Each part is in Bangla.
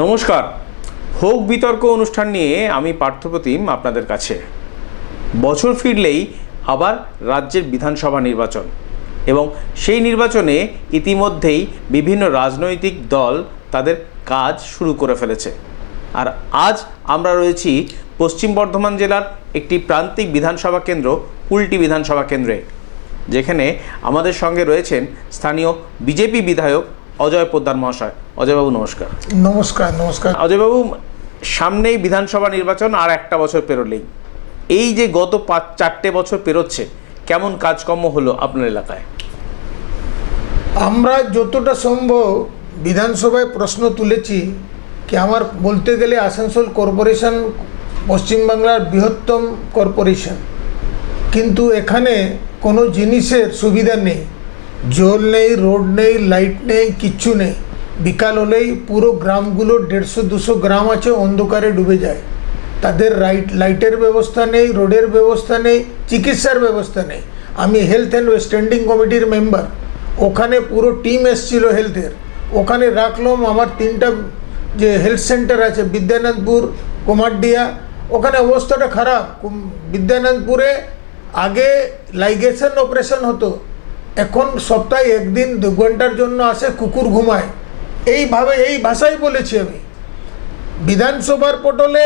নমস্কার। হোক বিতর্ক অনুষ্ঠান নিয়ে আমি পার্থপ্রতিম আপনাদের কাছে। বছর ফিরলেই আবার রাজ্যের বিধানসভা নির্বাচন এবং সেই নির্বাচনে ইতিমধ্যেই বিভিন্ন রাজনৈতিক দল তাদের কাজ শুরু করে ফেলেছে। আর আজ আমরা রয়েছি পশ্চিম বর্ধমান জেলার একটি প্রান্তিক বিধানসভা কেন্দ্র কুলটি বিধানসভা কেন্দ্রে, যেখানে আমাদের সঙ্গে রয়েছেন স্থানীয় বিজেপি বিধায়ক অজয় পোদ্দার মহাশয়। অজয়বাবু নমস্কার। নমস্কার। নমস্কার অজয়বাবু, সামনেই বিধানসভা নির্বাচন, আর একটা বছর পেরোলেই। এই যে গত 4টে বছর পেরোচ্ছে, কেমন কাজকর্ম হলো আপনার এলাকায়? আমরা যতটা সম্ভব বিধানসভায় প্রশ্ন তুলেছি কি আমার বলতে গেলে আসানসোল কর্পোরেশন পশ্চিমবাংলার বৃহত্তম কর্পোরেশন, কিন্তু এখানে কোনো জিনিসের সুবিধা নেই। জল নেই, রোড নেই, লাইট নেই, কিচ্ছু নেই। বিকাল হলেই পুরো গ্রামগুলো 150-200 গ্রাম আছে, অন্ধকারে ডুবে যায়। তাদের লাইটের ব্যবস্থা নেই, রোডের ব্যবস্থা নেই, চিকিৎসার ব্যবস্থা নেই। আমি হেলথ অ্যান্ড স্ট্যান্ডিং কমিটির মেম্বার, ওখানে পুরো টিম এসছিল হেলথের, ওখানে রাখলাম। আমার 3টা যে হেলথ সেন্টার আছে, বিদ্যানন্দপুর, কুমারডিয়া, ওখানে অবস্থাটা খারাপ। বিদ্যানন্দপুরে আগে লাইগেশন অপারেশন হতো, এখন সপ্তাহে 1 দিন 2 ঘন্টার জন্য আসে, কুকুর ঘুমায়। এই ভাষাই বলেছি আমি। বিধানসভার পটলে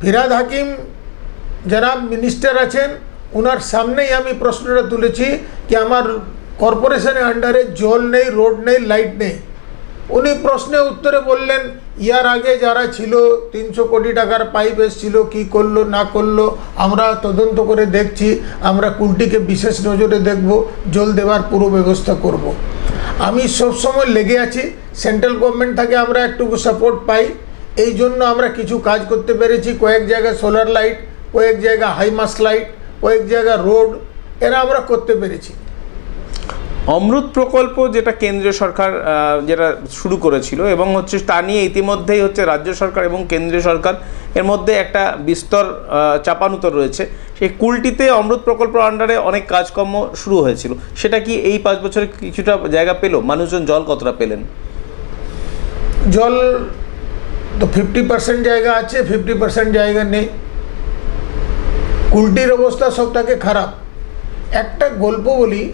ফিরহাদ হাকিম যারা মিনিস্টার আছেন, ওনার সামনেই আমি প্রশ্নটা তুলেছি কি আমার কর্পোরেশনের আন্ডারে জল নেই, রোড নেই, লাইট নেই। উনি প্রশ্নে উত্তরে বললেন ইয়ার আগে যারা ছিল 300 কোটি টাকার পাইপ এসেছিল, কী করলো না করলো আমরা তদন্ত করে দেখছি। আমরা কুলটিকে বিশেষ নজরে দেখব, জল দেওয়ার পুরো ব্যবস্থা করব। আমি সবসময় লেগে আছি। সেন্ট্রাল গভর্নমেন্ট থেকে আমরা একটু সাপোর্ট পাই, এই জন্য আমরা কিছু কাজ করতে পেরেছি। কয়েক জায়গায় সোলার লাইট, কয়েক জায়গায় হাইমাস্ট লাইট, কয়েক জায়গায় রোড, এরা আমরা করতে পেরেছি। অমৃত প্রকল্প যেটা কেন্দ্রীয় সরকার যেটা শুরু করেছিল এবং তা নিয়ে ইতিমধ্যেই রাজ্য সরকার এবং কেন্দ্রীয় সরকার এর মধ্যে একটা বিস্তর চাপানুতর রয়েছে। সেই কুলটিতে অমৃত প্রকল্পের আন্ডারে অনেক কাজকর্ম শুরু হয়েছিল, সেটা কি এই 5 বছরে কিছুটা জায়গা পেল? মানুষজন জল কতটা পেলেন? জল তো 50% জায়গা আছে, 50% জায়গা নেই। কুলটির অবস্থা সব থেকে খারাপ। একটা গল্প বলি,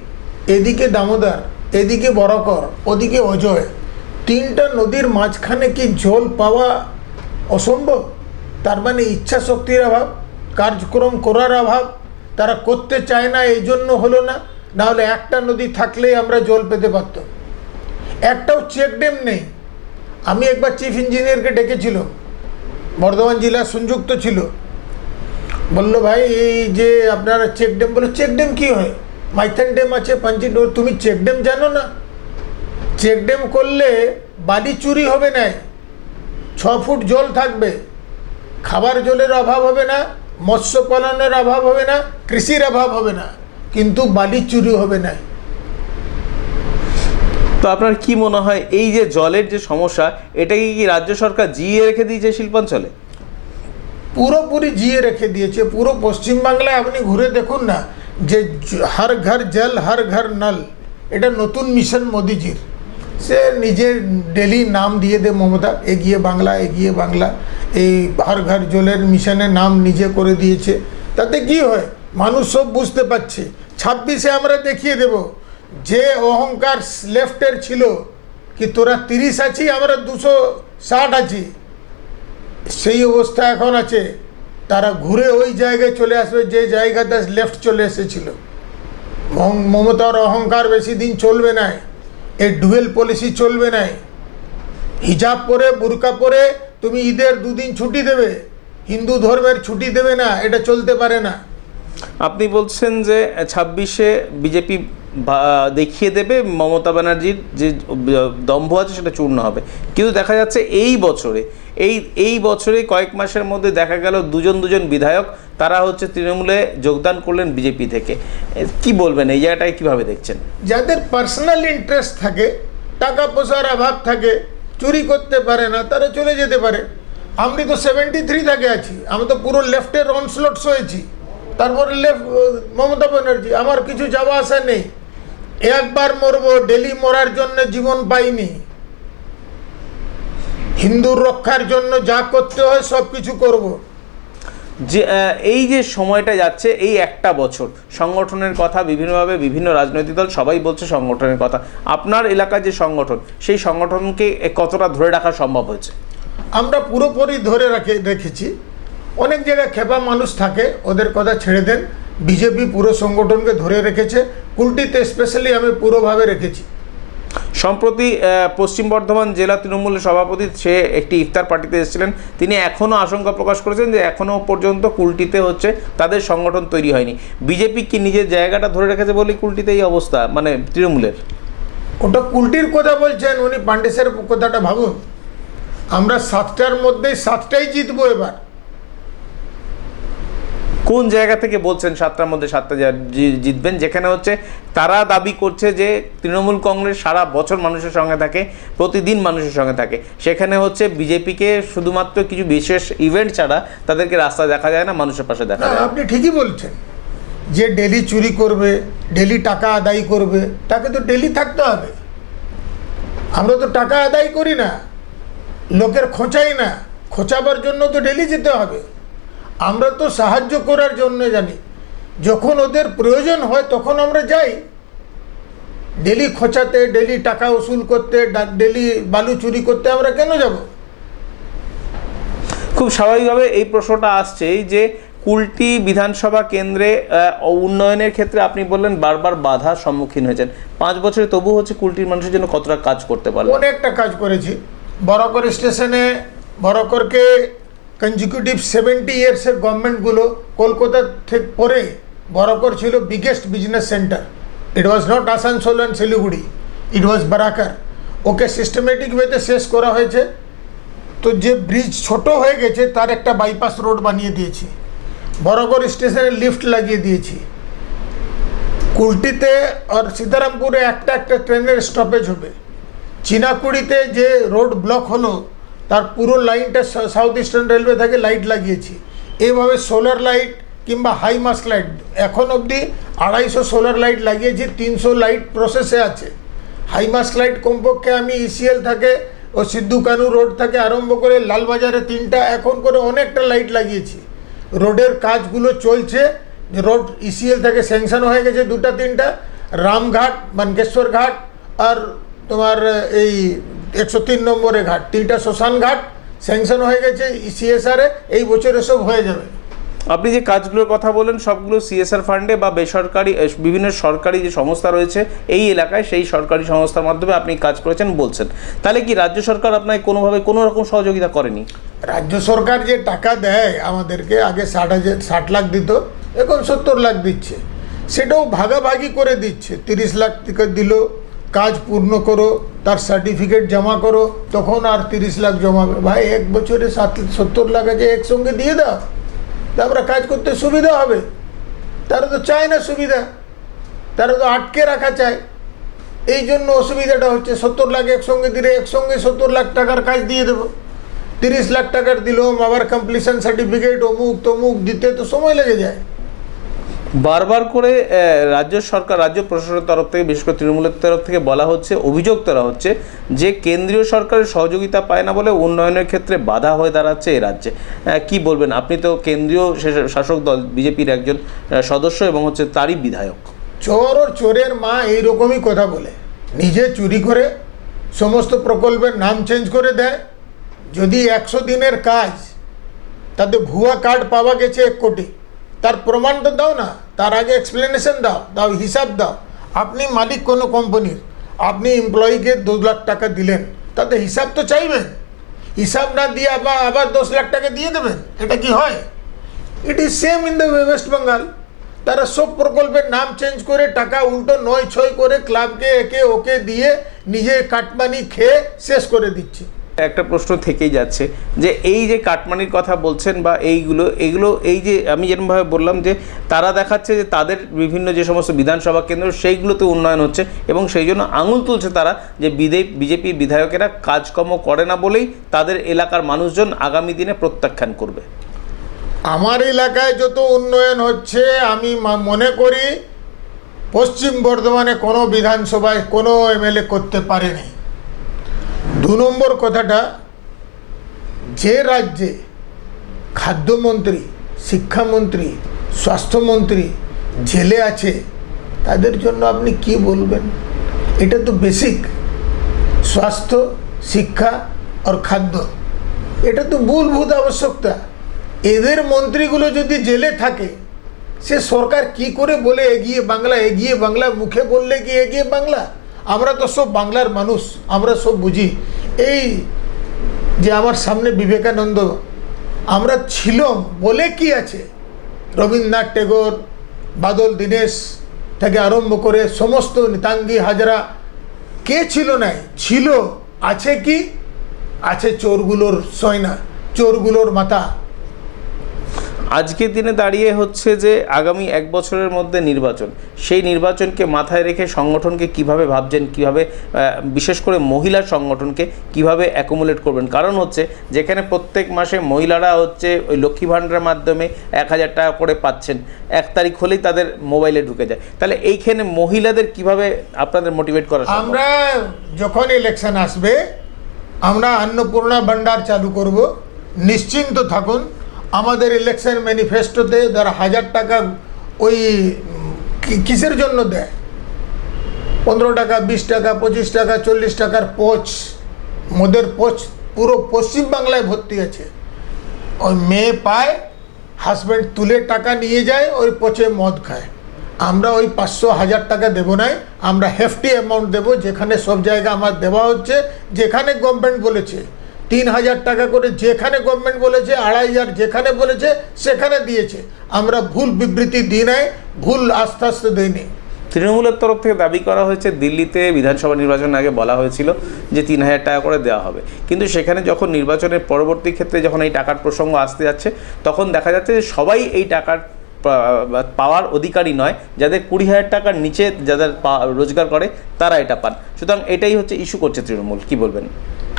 এদিকে দামোদর, এদিকে বরাকর, ওদিকে অজয়, 3টা নদীর মাঝখানে কি জল পাওয়া অসম্ভব? তার মানে ইচ্ছা শক্তির অভাব, কার্যক্রম করার অভাব, তারা করতে চায় না, এই জন্য হলো না। নাহলে একটা নদী থাকলেই আমরা জল পেতে পারতাম। একটাও চেক ড্যাম নেই। আমি একবার চিফ ইঞ্জিনিয়ারকে ডেকেছিলাম, বর্ধমান জেলা সংযুক্ত ছিল, বললো ভাই এই যে আপনারা চেক ড্যাম, বলে চেক ড্যাম কী হয়? মাইথান ড্যাম আছে, পাঞ্চি ডোর, তুমি চেক ড্যাম জানো না? চেক ড্যাম করলে বালি চুরি হবে না, 6 ফুট জল থাকবে, খাবার জলের অভাব হবে না, মৎস্য পালনের অভাব হবে না, কৃষির অভাব হবে না, কিন্তু বালি চুরি হবে না। তো আপনার কি মনে হয় এই যে জলের যে সমস্যা, এটাকে কি রাজ্য সরকার জিইয়ে রেখে দিয়েছে শিল্পাঞ্চলে? পুরোপুরি জিয়ে রেখে দিয়েছে। পুরো পশ্চিমবাংলায় আপনি ঘুরে দেখুন না, যে হর ঘর জল হর ঘর নল, এটা নতুন মিশন মোদিজির। সে নিজের ডেলি নাম দিয়ে দে মমতা, এগিয়ে বাংলা, এগিয়ে বাংলা। এই হর ঘর জলের মিশনের নাম নিজে করে দিয়েছে। তাতে কি হয়, মানুষ সব বুঝতে পারছে। 26-এ আমরা দেখিয়ে দেব যে অহংকার লেফটের ছিল কি তোরা 30 আছি, আমরা 260 আছি, সেই অবস্থা এখন আছে। তারা ঘুরে ওই জায়গায় চলে আসবে যে জায়গাতে লেফট চলে এসেছিল। মমতার অহংকার বেশি দিন চলবে না, এই ডুয়েল পলিসি চলবে না। হিজাব পরে, বুরকা পরে তুমি ঈদের 2 দিন ছুটি দেবে, হিন্দু ধর্মের ছুটি দেবে না, এটা চলতে পারে না। আপনি বলছেন যে 26-এ বিজেপি দেখিয়ে দেবে মমতা ব্যানার্জির যে দম্ভ আছে সেটা চূর্ণ হবে, কিন্তু দেখা যাচ্ছে এই বছরে কয়েক মাসের মধ্যে দেখা গেল দুজন বিধায়ক তারা তৃণমূলে যোগদান করলেন বিজেপি থেকে। কি বলবেন, এই জায়গাটায় কিভাবে দেখছেন? যাদের পার্সোনাল ইন্টারেস্ট থাকে, টাকা পয়সার অভাব থাকে, চুরি করতে পারে না, তারা চলে যেতে পারে। আমি তো 73 থেকে আছি, আমি তো পুরো লেফটের অনস্লট হয়েছি, তারপরে মমতা ব্যানার্জি, আমার কিছু যাওয়া আসা নেই। একবার মরবো, ডেলি মরার জন্য জীবন পাইনি। হিন্দুর রক্ষার জন্য যা করতে হয় সব কিছু করব। যে এই যে সময়টা যাচ্ছে, এই একটা বছর সংগঠনের কথা বিভিন্নভাবে বিভিন্ন রাজনৈতিক দল সবাই বলছে সংগঠনের কথা, আপনার এলাকার যে সংগঠন সেই সংগঠনকে কতটা ধরে রাখা সম্ভব হয়েছে? আমরা পুরোপুরি ধরে রেখেছি। অনেক জায়গায় খেপা মানুষ থাকে, ওদের কথা ছেড়ে দেন। বিজেপি পুরো সংগঠনকে ধরে রেখেছে, কুলটিতে স্পেশালি আমি পুরোভাবে রেখেছি। সম্প্রতি পশ্চিম বর্ধমান জেলা তৃণমূলের সভাপতি সে একটি ইফতার পার্টিতে এসেছিলেন, তিনি এখনও আশঙ্কা প্রকাশ করেছেন যে এখনও পর্যন্ত কুলটিতে হচ্ছে তাদের সংগঠন তৈরি হয়নি। বিজেপি কি নিজের জায়গাটা ধরে রেখেছে বলেই কুলটিতে এই অবস্থা, মানে তৃণমূলের? ওটা কুলটির কথা বলছেন উনি, পাণ্ডেসের কথাটা ভাবুন। আমরা 7টার মধ্যেই 7টাই জিতবো এবার। কোন জায়গা থেকে বলছেন 7টার মধ্যে 7টা জিতবেন, যেখানে হচ্ছে তারা দাবি করছে যে তৃণমূল কংগ্রেস সারা বছর মানুষের সঙ্গে থাকে, প্রতিদিন মানুষের সঙ্গে থাকে, সেখানে হচ্ছে বিজেপিকে শুধুমাত্র কিছু বিশেষ ইভেন্ট ছাড়া তাদেরকে রাস্তায় দেখা যায় না, মানুষের পাশে দেখা যায়? আপনি ঠিকই বলছেন, যে ডেলি চুরি করবে, ডেলি টাকা আদায় করবে, তাকে তো ডেলি থাকতে হবে। আমরা তো টাকা আদায় করি না, লোকের খোঁচাই না, খোঁচাবার জন্য তো ডেলি যেতে হবে। আমরা তো সাহায্য করার জন্য জানি, যখন ওদের প্রয়োজন হয় তখন আমরা যাই। ডেলি খোঁচাতে, ডেলি টাকা উসুল করতে, ডেলি বালু চুরি করতে আমরা কেন যাব? খুব স্বাভাবিকভাবে এই প্রশ্নটা আসছেই যে কুলটি বিধানসভা কেন্দ্রে উন্নয়নের ক্ষেত্রে আপনি বললেন বারবার বাধার সম্মুখীন হয়েছেন, 5 বছরে তবু হচ্ছে কুলটির মানুষের জন্য কতটা কাজ করতে পারলেন? অনেকটা কাজ করেছি। বরাকর স্টেশনে, বরাকরকে কনজিকিউটিভ 70 ইয়ার্সের গভর্নমেন্টগুলো, কলকাতা থেকে পরে বরাকর ছিল biggest business centre. It was not Asansol and Siliguri, it was Barakar. Okay systematic ওয়েতে শেষ করা হয়েছে। তো যে ব্রিজ ছোট হয়ে গেছে তার একটা বাইপাস রোড বানিয়ে দিয়েছি, বরাকর স্টেশনে লিফট লাগিয়ে দিয়েছি। কুলটিতে আর সীতারামপুরে একটা ট্রেনের স্টপেজ হবে। চিনাকুড়িতে যে রোড ব্লক হলো তার পুরো লাইনটা সাউথ ইস্টার্ন রেলওয়ে থেকে লাইট লাগিয়েছি। এইভাবে সোলার লাইট কিংবা হাই মাস্ক লাইট, এখন অবধি 250 সোলার লাইট লাগিয়েছি, 300 লাইট প্রসেসে আছে। হাই মাস্ক লাইট কমপক্ষে আমি ইসিএল থেকে ও সিদ্ধু কানু রোড থেকে আরম্ভ করে লালবাজারে 3টা, এখন করে অনেকটা লাইট লাগিয়েছি। রোডের কাজগুলো চলছে। রোড ইসিএল থেকে স্যাংশন হয়ে গেছে 2টা 3টা, রামঘাট, মানকেশ্বর ঘাট আর তোমার এই 103 নম্বরে ঘাট, 3টা শ্মশান ঘাট স্যাংশন হয়ে গেছে সিএসআরে, এই বছর এসব হয়ে যাবে। আপনি যে কাজগুলোর কথা বলেন সবগুলো সিএসআর ফান্ডে বা বেসরকারি বিভিন্ন সরকারি যে সংস্থা রয়েছে এই এলাকায়, সেই সরকারি সংস্থার মাধ্যমে আপনি কাজ করেছেন বলছেন, তাহলে কি রাজ্য সরকার আপনাকে কোনোভাবে কোনো রকম সহযোগিতা করেনি? রাজ্য সরকার যে টাকা দেয় আমাদেরকে, আগে 60 লাখ দিত, এখন 70 লাখ দিচ্ছে। সেটাও ভাগাভাগি করে দিচ্ছে। 30 লাখ টাকা দিল, কাজ পূর্ণ করো, তার সার্টিফিকেট জমা করো, তখন আর 30 লাখ জমা। ভাই 1 বছরে 70 লাখ আছে, একসঙ্গে দিয়ে দাও, তা আমরা কাজ করতে সুবিধা হবে। তারা তো চায় না সুবিধা, তারা তো আটকে রাখা চায়। এই জন্য অসুবিধাটা হচ্ছে। 70 লাখ একসঙ্গে দিলে একসঙ্গে 70 লাখ টাকার কাজ দিয়ে দেবো। 30 লাখ টাকার দিলাম, আবার কমপ্লিশন সার্টিফিকেট অমুক তমুক দিতে তো সময় লেগে যায়। বারবার করে রাজ্য সরকার, রাজ্য প্রশাসনের তরফ থেকে, বিশেষ করে তৃণমূলের তরফ থেকে বলা হচ্ছে, অভিযোগ করা হচ্ছে যে কেন্দ্রীয় সরকারের সহযোগিতা পায় না বলে উন্নয়নের ক্ষেত্রে বাধা হয়ে দাঁড়াচ্ছে এই রাজ্যে। কি বলবেন? আপনি তো কেন্দ্রীয় শাসক দল বিজেপির একজন সদস্য এবং হচ্ছে তারই বিধায়ক। চোর ও চোরের মা এইরকমই কথা বলে, নিজে চুরি করে সমস্ত প্রকল্পের নাম চেঞ্জ করে দেয়। যদি 100 দিনের কাজ, তাতে ভুয়া কার্ড পাওয়া গেছে 1 কোটি, তার প্রমাণ তো দাও না, তার আগে এক্সপ্লেনেশন দাও, হিসাব দাও। আপনি মালিক কোনো কোম্পানির, আপনি এমপ্লয়িকে 2 লাখ টাকা দিলেন, তাতে হিসাব তো চাইবেন। হিসাব না দিয়ে আবার 10 লাখ টাকা দিয়ে দেবেন, এটা কি হয়? It is same in the West Bengal. তারা সব প্রকল্পের নাম চেঞ্জ করে টাকা উল্টো 9-6 করে ক্লাবকে একে ওকে দিয়ে নিজে কাটমানি খেয়ে শেষ করে দিচ্ছে। একটা প্রশ্ন থেকেই যাচ্ছে যে এই যে কাটমানির কথা বলছেন বা এগুলো এই যে আমি যেরকমভাবে বললাম যে তারা দেখাচ্ছে যে তাদের বিভিন্ন যে সমস্ত বিধানসভা কেন্দ্র সেইগুলোতে উন্নয়ন হচ্ছে এবং সেই জন্য আঙুল তুলছে তারা যে বিজেপির বিধায়কেরা কাজকর্ম করে না বলেই তাদের এলাকার মানুষজন আগামী দিনে প্রত্যাখ্যান করবে। আমার এলাকায় যত উন্নয়ন হচ্ছে, আমি মনে করি পশ্চিম বর্ধমানে কোনো বিধানসভায় কোনো এমএলএ করতে পারেনি। 2 নম্বর কথাটা, যে রাজ্যে খাদ্যমন্ত্রী, শিক্ষামন্ত্রী, স্বাস্থ্যমন্ত্রী জেলে আছে তাদের জন্য আপনি কি বলবেন? এটা তো বেসিক, স্বাস্থ্য, শিক্ষা আর খাদ্য, এটা তো মূলভূত আবশ্যকতা। এদের মন্ত্রীগুলো যদি জেলে থাকে, সে সরকার কি করে বলে এগিয়ে বাংলা, এগিয়ে বাংলা? মুখে বললে কি এগিয়ে বাংলা? আমরা তো সব বাংলার মানুষ, আমরা সব বুঝি। এই যে আমার সামনে বিবেকানন্দ, আমরা ছিলাম বলে কি আছে? রবীন্দ্রনাথ টেগোর, বাদল দীনেশ থেকে আরম্ভ করে সমস্ত নিতাঙ্গী হাজরা, কে ছিল না? ছিল। আছে কি? আছে চোরগুলোর সয়না, চোরগুলোর মাথা। আজকের দিনে দাঁড়িয়ে হচ্ছে যে আগামী 1 বছরের মধ্যে নির্বাচন, সেই নির্বাচনকে মাথায় রেখে সংগঠনকে কিভাবে ভাবছেন, কিভাবে বিশেষ করে মহিলা সংগঠনকে কিভাবে অ্যাকুমুলেট করবেন? কারণ হচ্ছে যেখানে প্রত্যেক মাসে মহিলারা হচ্ছে ওই লক্ষ্মী ভাণ্ডারের মাধ্যমে 1000 টাকা করে পাচ্ছেন, 1 তারিখ হলেই তাদের মোবাইলে ঢুকে যায়, তাহলে এইখানে মহিলাদের কিভাবে আপনাদের মোটিভেট করা সম্ভব? আমরা যখন ইলেকশন আসবে আমরা অন্নপূর্ণা ভাণ্ডার চালু করব, নিশ্চিন্ত থাকুন। আমাদের ইলেকশন ম্যানিফেস্টোতে যারা 1000 টাকা ওই কিসের জন্য দেয়, 15 টাকা, 20 টাকা, 25 টাকা, 40 টাকার পোচ, মদের পোচ পুরো পশ্চিমবাংলায় ভর্তি আছে। ওই মেয়ে পায়, হাজব্যান্ড তুলে টাকা নিয়ে যায়, ওই পোচে মদ খায়। আমরা ওই 500-1000 টাকা দেবো নাই, আমরা হেফটি অ্যামাউন্ট দেবো, যেখানে সব জায়গা আমার দেওয়া হচ্ছে, যেখানে গভর্নমেন্ট বলেছে 3000 টাকা করে, যেখানে গভর্নমেন্ট বলেছে 2500, যেখানে বলেছে সেখানে দিয়েছে। আমরা ভুল বিবৃতি দিই নাই, ভুল আস্তে আস্তে দিইনি। তৃণমূলের তরফ থেকে দাবি করা হয়েছে, দিল্লিতে বিধানসভা নির্বাচনের আগে বলা হয়েছিল যে 3000 টাকা করে দেওয়া হবে, কিন্তু সেখানে যখন নির্বাচনের পরবর্তী ক্ষেত্রে যখন এই টাকার প্রসঙ্গ আসতে যাচ্ছে, তখন দেখা যাচ্ছে যে সবাই এই টাকার পাওয়ার অধিকারী নয়, যাদের 20,000 টাকার নিচে যাদের রোজগার করে তারা এটা পান। সুতরাং এটাই হচ্ছে ইস্যু করছে তৃণমূল, কি বলবেন?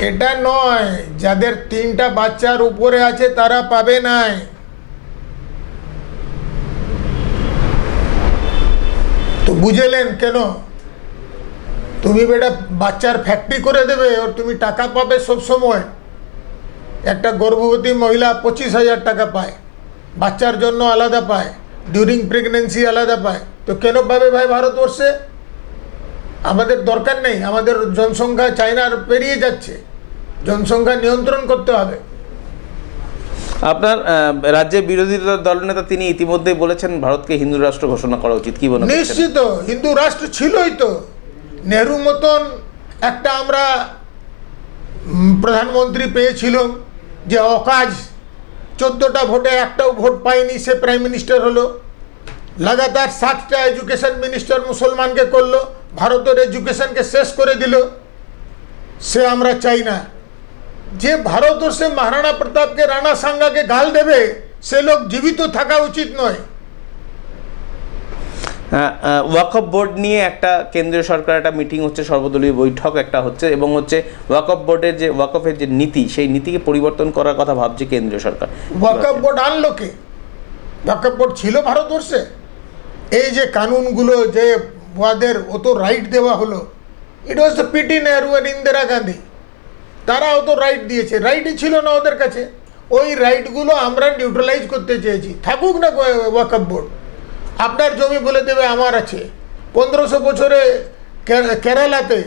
এটা নয়, যাদের 3টা বাচ্চার উপরে আছে তারা পাবে নাই। তো বুঝলেন কেন? তুমি বেটা বাচ্চার ফ্যাক্টরি করে দেবে আর তুমি টাকা পাবে সব সময়। একটা গর্ভবতী মহিলা 25,000 টাকা পায়, বাচ্চার জন্য আলাদা পায়, ডিউরিং প্রেগনেন্সি আলাদা পায়। তো কেন পাবে ভাই ভারতবর্ষে? আমাদের দরকার নেই, আমাদের জনসংখ্যা চায়নার পেরিয়ে যাচ্ছে, জনসংখ্যা নিয়ন্ত্রণ করতে হবে। আপনার রাজ্যের বিরোধী দলনেতা তিনি ইতিমধ্যে বলেছেন ভারতকে হিন্দু রাষ্ট্র ঘোষণা করা উচিত, কি বলেন? নিশ্চিত হিন্দু রাষ্ট্র ছিলই তো। নেহরু মতন একটা আমরা প্রধানমন্ত্রী পেয়েছিলাম যে অকাজ, 14টা ভোটে একটাও ভোট পায়নি, সে প্রাইম মিনিস্টার হলো। লাগাতার 7টা এডুকেশন মিনিস্টার মুসলমানকে করলো, ভারতের এডুকেশনকে শেষ করে দিল। সে আমরা চাই না। যে ভারতবর্ষে মহারানা প্রতাপকে, রানা সাঙ্গাকে গাল দেবে, সে লোক জীবিত থাকা উচিত নয়। ওয়াকফ বোর্ড নিয়ে একটা কেন্দ্রীয় সরকার একটা মিটিং হচ্ছে, সর্বদলীয় বৈঠক একটা হচ্ছে, এবং হচ্ছে ওয়াকফ বোর্ডের যে ওয়াকফের যে নীতি, সেই নীতিকে পরিবর্তন করার কথা ভাবছে কেন্দ্রীয় সরকার। ওয়াকফ বোর্ড আনলো কে? ওয়াকফ বোর্ড ছিল ভারতবর্ষে? এই যে কানুনগুলো যে ওদের অত রাইট দেওয়া হলো, ইট ওয়াজ দ্য পিটি নেহরু আর ইন্দিরা গান্ধী, তারা অত রাইট দিয়েছে। রাইটই ছিল না ওদের কাছে। ওই রাইটগুলো আমরা নিউট্রালাইজ করতে চেয়েছি। থাকুক না ওয়াকফ বোর্ড, আপনার জমি বলে দেবে আমার আছে। 1500 বছরে কেরালাতে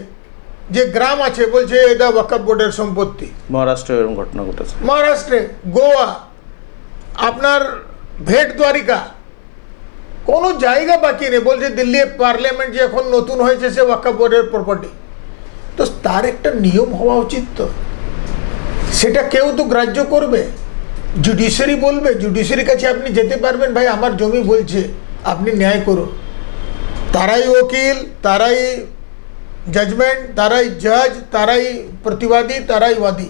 যে গ্রাম আছে বলছে এটা ওয়াকফ বোর্ডের সম্পত্তি। মহারাষ্ট্রে এরকম ঘটনা ঘটেছে, মহারাষ্ট্রে, গোয়া, আপনার ভেট দ্বারিকা, কোনো জায়গা বাকি নেই। বলছে দিল্লি পার্লামেন্ট যে এখন নতুন হয়েছে সে ওয়াকফ বোর্ডের প্রপার্টি। তো তার একটা নিয়ম হওয়া উচিত। তো সেটা কেউ তো গ্রাহ্য করবে, জুডিশিয়ারি বলবে। জুডিশিয়ারির কাছে আপনি যেতে পারবেন, ভাই আমার জমি বলছে, আপনি ন্যায় করুন। তারাই উকিল, তারাই জাজমেন্ট, তারাই জজ, তারাই প্রতিবাদী, তারাই বাদী,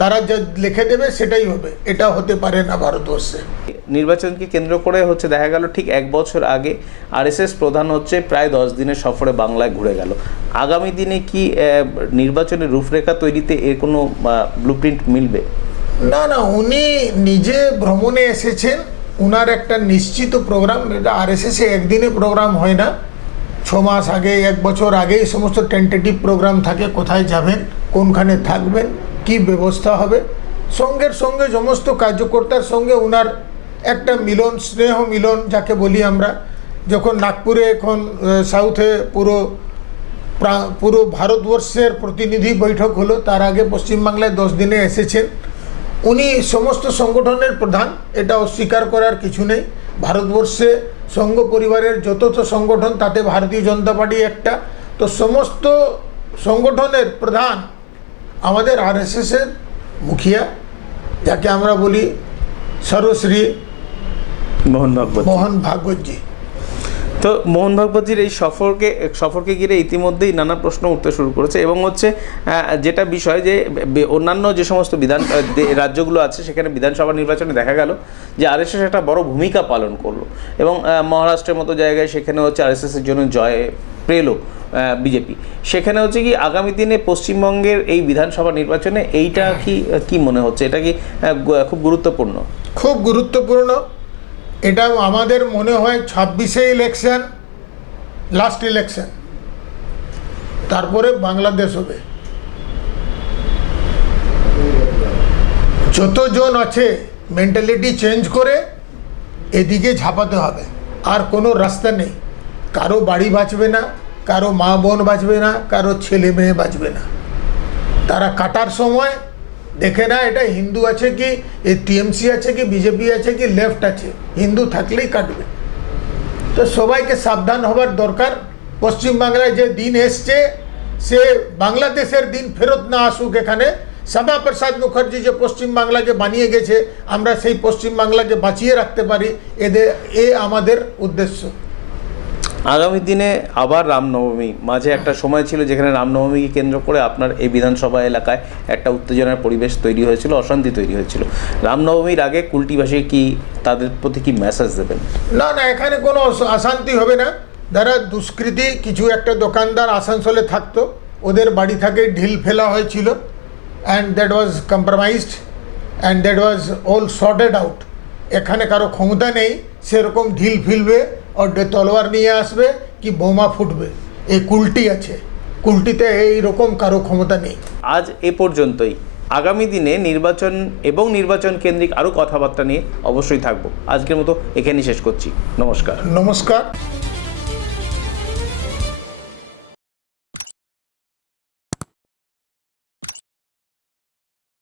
তারা যা লিখে দেবে সেটাই হবে। এটা হতে পারে না ভারতবর্ষে। নির্বাচনকে কেন্দ্র করে হচ্ছে দেখা গেল ঠিক 1 বছর আগে আরএসএস প্রধান হচ্ছে প্রায় 10 দিনের সফরে বাংলায় ঘুরে গেল। আগামী দিনে কি নির্বাচনের রূপরেখা তৈরিতে এর কোনো ব্লুপ্রিন্ট মিলবে? না না, উনি নিজে ভ্রমণে এসেছেন, উনার একটা নিশ্চিত প্রোগ্রাম। এটা আরএসএসে একদিনে প্রোগ্রাম হয় না, 6 মাস আগে, 1 বছর আগেই সমস্ত টেন্টেটিভ প্রোগ্রাম থাকে। কোথায় যাবেন, কোনখানে থাকবেন, কি ব্যবস্থা হবে, সঙ্গের সঙ্গে সমস্ত কার্যকর্তার সঙ্গে ওনার একটা মিলন, স্নেহ মিলন যাকে বলি আমরা। যখন নাগপুরে এখন সাউথে পুরো ভারতবর্ষের প্রতিনিধি বৈঠক হলো, তার আগে পশ্চিমবাংলায় 10 দিনে এসেছেন। উনি সমস্ত সংগঠনের প্রধান, এটা অস্বীকার করার কিছু নেই। ভারতবর্ষে সংঘ পরিবারের যত সংগঠন তাতে ভারতীয় জনতা পার্টি একটা, তো সমস্ত সংগঠনের প্রধান আমাদের আরএসএসের মুখিয়া, যাকে আমরা বলি সর্বশ্রী মোহন ভাগবতজি। তো মোহন ভাগবতজির এই সফরকে ঘিরে ইতিমধ্যেই নানা প্রশ্ন উঠতে শুরু করেছে, এবং হচ্ছে যেটা বিষয় যে অন্যান্য যে সমস্ত রাজ্যগুলো আছে সেখানে বিধানসভা নির্বাচনে দেখা গেল যে আরএসএস একটা বড় ভূমিকা পালন করলো, এবং মহারাষ্ট্রের মতো জায়গায় সেখানে হচ্ছে আরএসএসের জন্য জয় পেলো বিজেপি। সেখানে হচ্ছে কি আগামী দিনে পশ্চিমবঙ্গের এই বিধানসভা নির্বাচনে এইটা কি মনে হচ্ছে, এটা কি খুব গুরুত্বপূর্ণ? খুব গুরুত্বপূর্ণ। এটা আমাদের মনে হয় 26-এ ইলেকশন, লাস্ট ইলেকশন, তারপরে বাংলাদেশ হবে। যতজন আছে মেন্টালিটি চেঞ্জ করে এদিকে ঝাঁপাতে হবে, আর কোনো রাস্তা নেই। কারো বাড়ি বাঁচবে না, কারো মা বোন বাঁচবে না, কারো ছেলে মেয়ে বাঁচবে না। তারা কাটার সময় দেখে না এটা হিন্দু আছে কি, এ টিএমসি আছে কি, বিজেপি আছে কি, লেফট আছে, হিন্দু থাকলেই কাটবে। তো সবাইকে সাবধান হবার দরকার। পশ্চিমবাংলায় যে দিন এসছে সে বাংলাদেশের দিন ফেরত না আসুক। এখানে শ্যামাপ্রসাদ মুখার্জি যে পশ্চিমবাংলাকে বানিয়ে গেছে, আমরা সেই পশ্চিমবাংলাকে বাঁচিয়ে রাখতে পারি, এ আমাদের উদ্দেশ্য। আগামী দিনে আবার রামনবমী, মাঝে একটা সময় ছিল যেখানে রামনবমীকে কেন্দ্র করে আপনার এই বিধানসভা এলাকায় একটা উত্তেজনার পরিবেশ তৈরি হয়েছিল, অশান্তি তৈরি হয়েছিল। রামনবমীর আগে কুলটিবাসী কি তাদের প্রতি কি মেসেজ দেবেন? না, এখানে কোনো অশান্তি হবে না। যারা দুষ্কৃতী কিছু একটা দোকানদার আসানসোলে থাকতো, ওদের বাড়ি থেকে ঢিল ফেলা হয়েছিল, and that was compromised and that was all sorted out. এখানে কারো ক্ষমতা নেই সেরকম ঢিল ফেলবে, আর তলোয়ার নিয়ে আসবে কি বোমা ফুটবে। এই কুলটি আছে, কুলটিতে এইরকম কারো ক্ষমতা নেই। আজ এ পর্যন্তই। আগামী দিনে নির্বাচন এবং নির্বাচন কেন্দ্রিক আরও কথাবার্তা নিয়ে অবশ্যই থাকবো। আজকের মতো এখানেই শেষ করছি। নমস্কার।